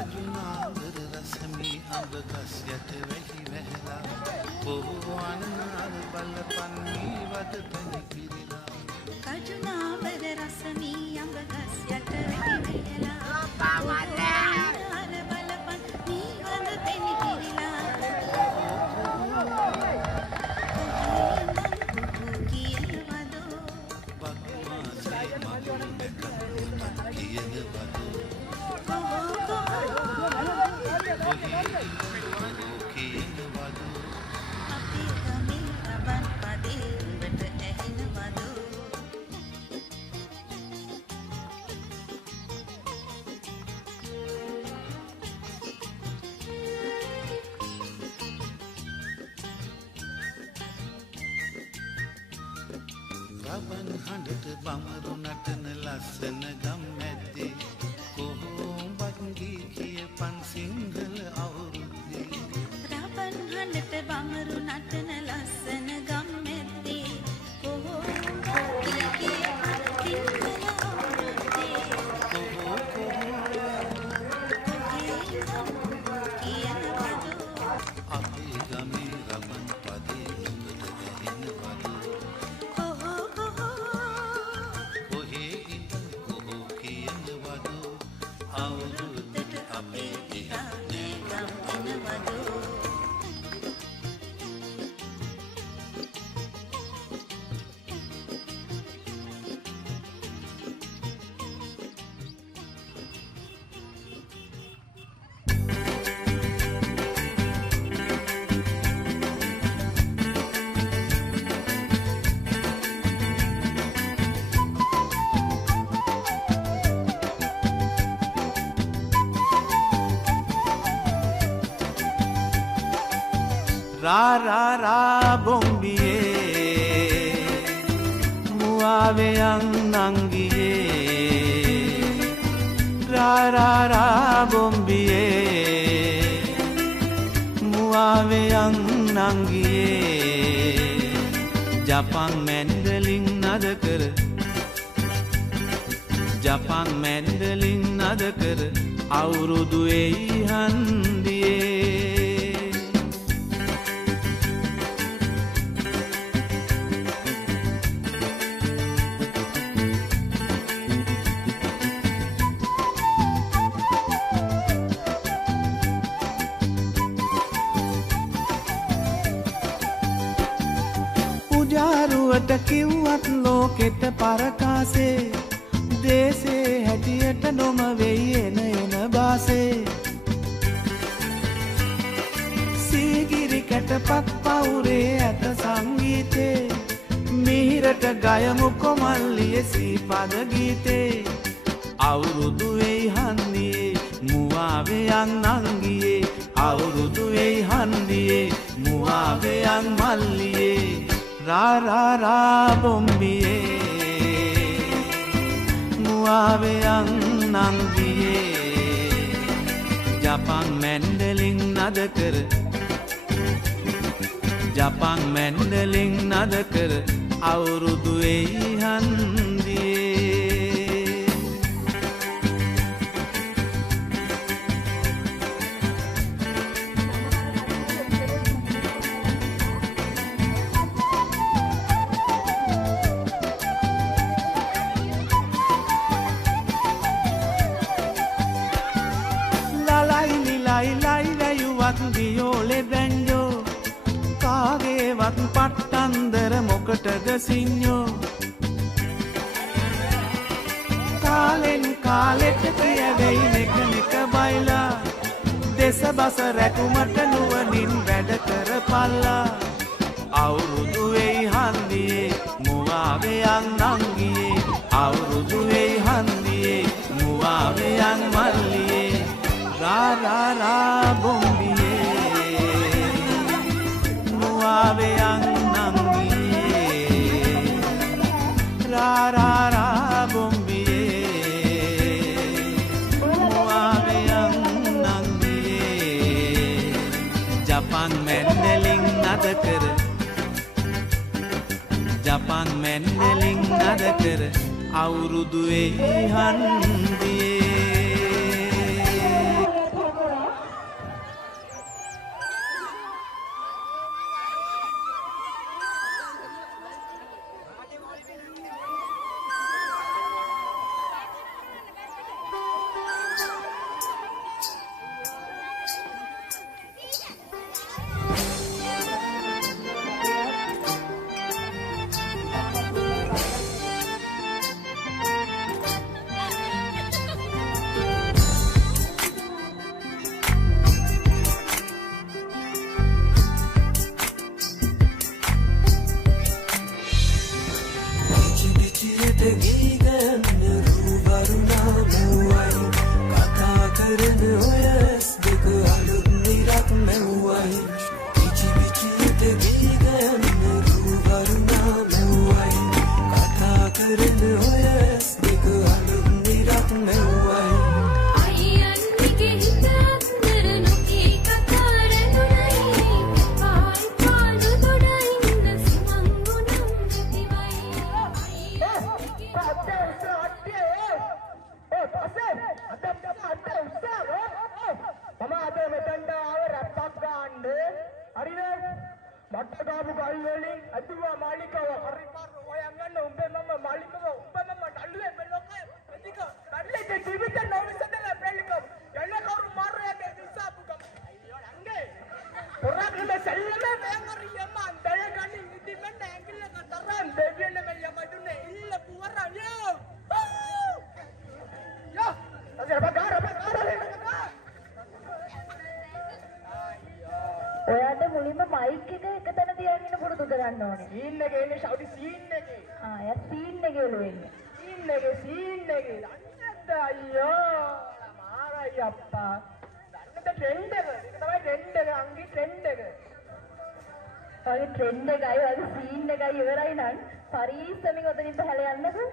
කජුනාදර රසමී අඹ ගස් යට වෙහි වැහැලා පොහුවන් නාර බලපන් මේ වද පැන පිරලා කජුනාදර රසමී අඹ ගස් යට වෙහි වැහැලා පොහුවන් නාර බලපන් මේ වද පැන පිරලා බක්මාසේ මගුල් දැකපත් කියන වදෝ රබන් හඬට බමරු නටන ලස්සන ගම් ඇත්තේ කොහොඹත් ගී කියපන් සිංහල අවුරුද්දේ රබන් හඬට බමරු නටන ලස්සන ගම් ඇත්තේ කොහොඹත් ගී කියපන් සිංහල අවුරුද්දේ අපේ ගමේ රබන් පදේ නුඹට වැහෙන වදෝ रा रा रा bombiye muave ang nangiye ra ra ra bombiye muave ang nangiye Japan mandolin nadakar Japan mandolin nadakar අවුරුදු එයි හන්දියේ උජාරුවට කිව්වත් ලෝකෙට පරකාසේ දේසේ හැටියට නොම වෙයි එන බාසේ සීගිරි කැටපත් පවුරේ ඇත සංගීතේ මිහිරට ගයමු කොමල්ලිය සීපද ගීතේ අවුරුදු වෙයි හන්දියේ මුවාවෙයන් නංගියේ අවුරුදු වෙයි හන්දියේ මුවාවෙයන් මල්ලියේ रा रा रा bombiye muaveyan nangiye Japan mandolin nadakar Japan mandolin nadakar අවුරුදු එයි හන්දියේ වියෝලෙ බැන්ජෝ කාගේවත් පට්ටන්දර මොකටද සිඤ්ඤෝ කාලෙන් කාලෙට කියවෙයි නෙක නෙක බයිලා දෙස බස රැකුමට නුවණින් වැඩ කරපල්ලා අවුරුදු වෙයි හන්දියේ මුවාවෙයන් නංගියේ අවුරුදු වෙයි හන්දියේ මුවාවෙයන් මල්ලියේ रा रा रा bombiye muaveyan nangiye ra ra ra bombiye muaveyan nangiye Japan mandolin nadakar Japan mandolin nadakar අවුරුදු වෙයි හන්දියේ ජීවිත ගීගන්න රූබරුණා මුවයි කතා කරන ඔයස් දෙක අලුත් නිරක් මැව්වයි පිචි පිචිත ගීගන්න රූබරුණා මුවයි කතා කරන ඔයස් දෙක අලුත් නිරක් මැව්වයි ඔයාට මුලින්ම මයික් එක තැන තියාගෙන පුරුදු කරන්න ඕනේ. සීන් එකේ ඉන්නේ ෂවුටි සීන් එකේ. එයා සීන් එකේ වෙන්නේ. සීන් එකේ. දන්නේද අයියෝ. මාරයි අප්පා. දන්නේද ට්‍රෙන්ඩ් එක. ඒක තමයි ට්‍රෙන්ඩ් එක. අංගි ට්‍රෙන්ඩ් එක. ඔය ට්‍රෙන්ඩ් එකයි ඔය සීන් එකයි ඉවරයි නම් පරිස්සමින් ඔතනින් පහළ යන්නකෝ.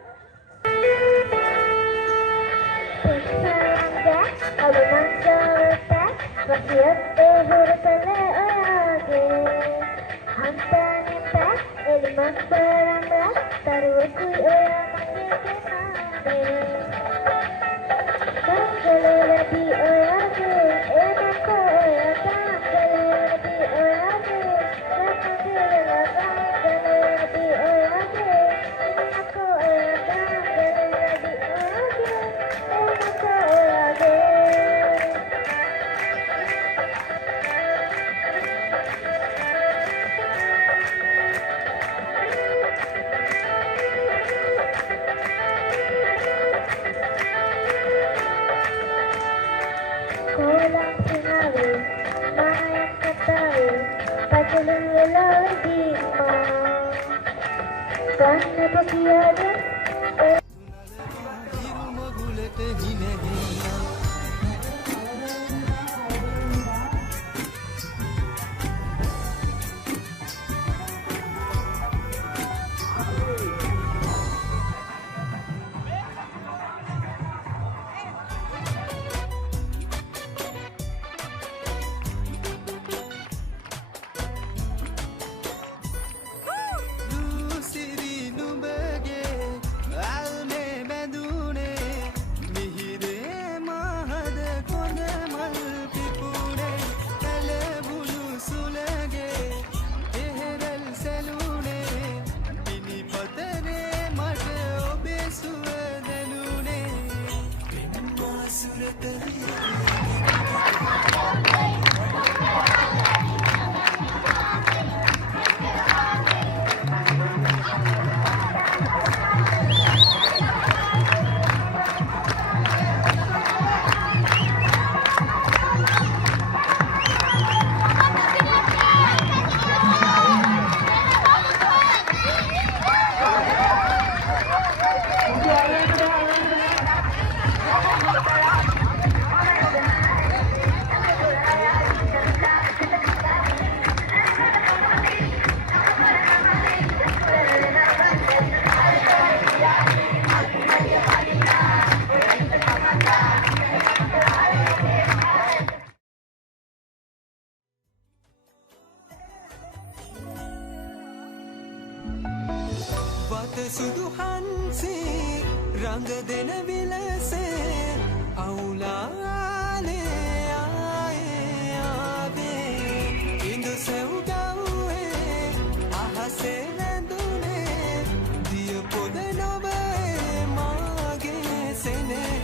ඉරුමගුලට හිනැහෙලා සුදු හන්සේ රඟ දෙන විලසේ අවුලානේ ආයේ ආවේ ඉඳ සෙව්ගව්වේ අහසේ නැඳුනේ දිය පොද නොවේ මාගේ සෙනෙහේ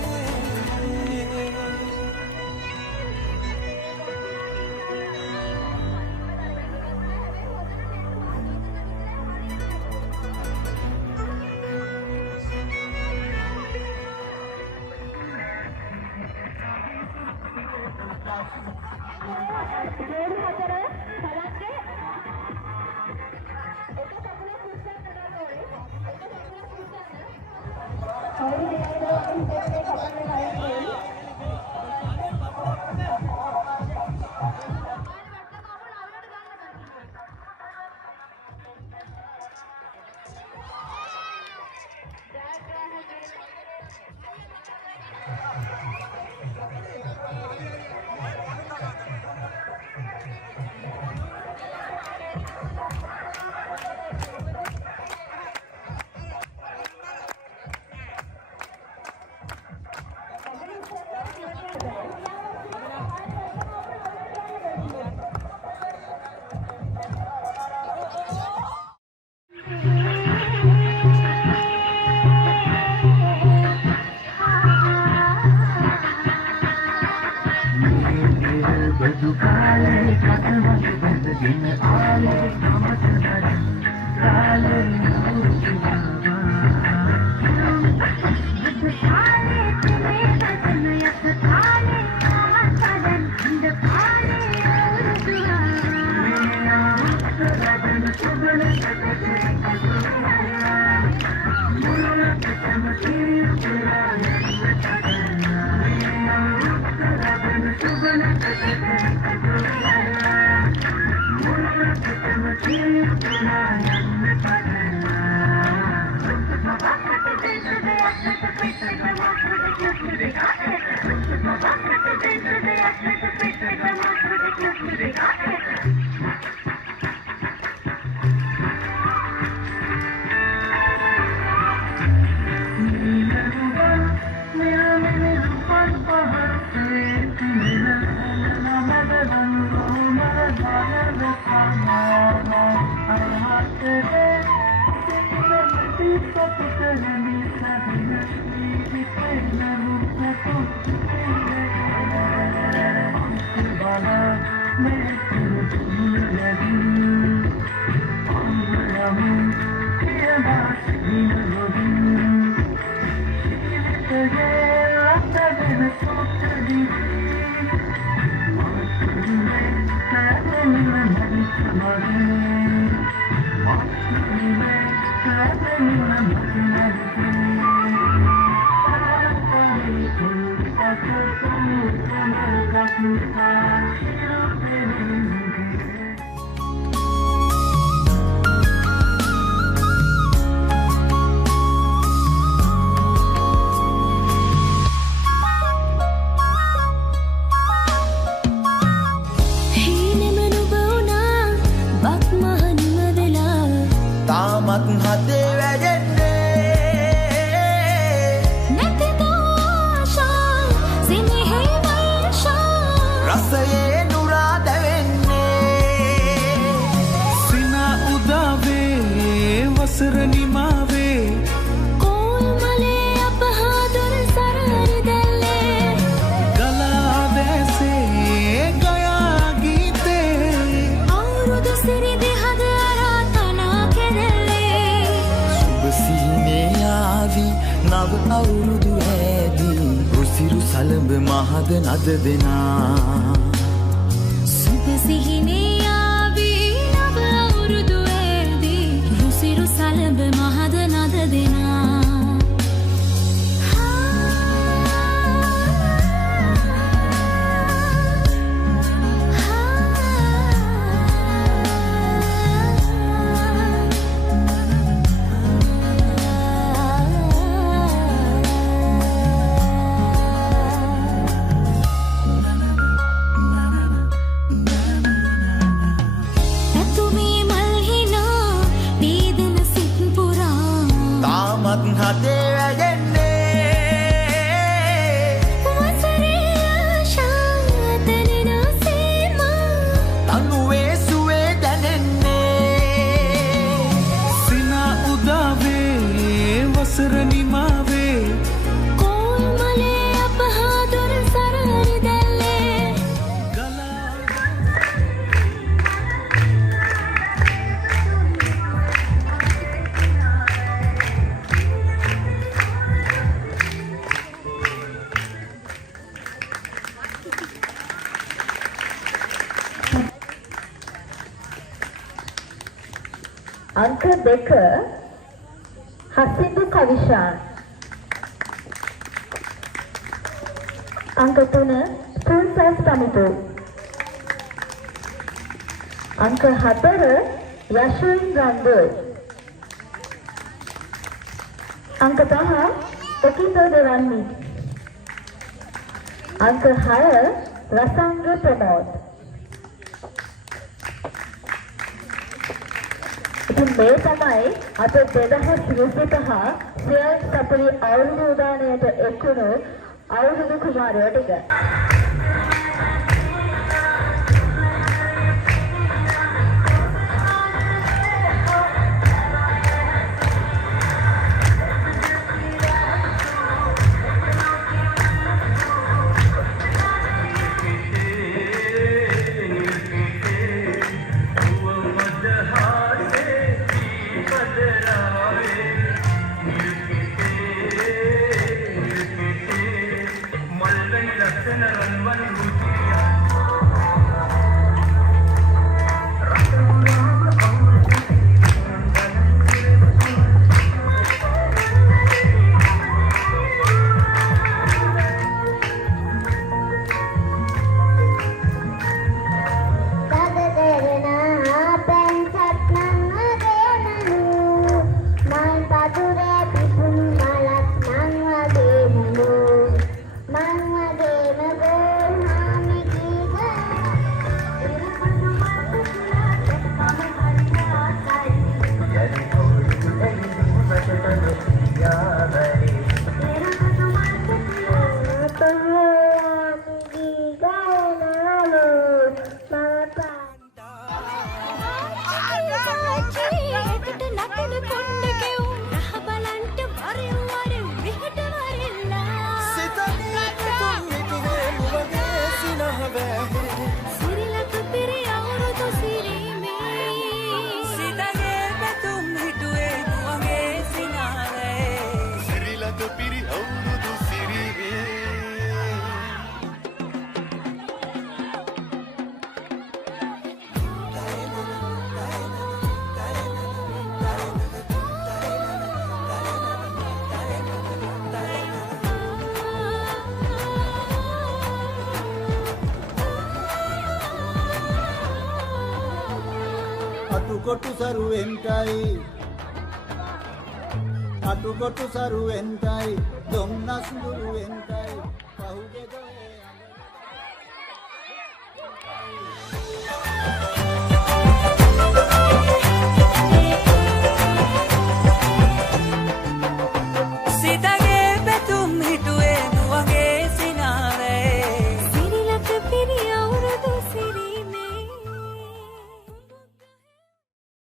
අංක 2 හසින්දු කවිශාන් අංක 3 තුන්සස් ප්‍රමිතු අංක 4 යශෝන් රන්දෝයි අංක 5 ඔකිතෝ දෙවන්නි අංක 6 රසංග ප්‍රමෝද්. ඉතින් මේ තමයි අද 2025 සියල් සපරි අවුරුදු උදානයට එක්වුණු අවුරුදු කුමාරයෝ ටික. අටුකොටු සරුවෙන්ටයි දුම්නස් දුරුවෙන්ටයි පහුගේ දොයේ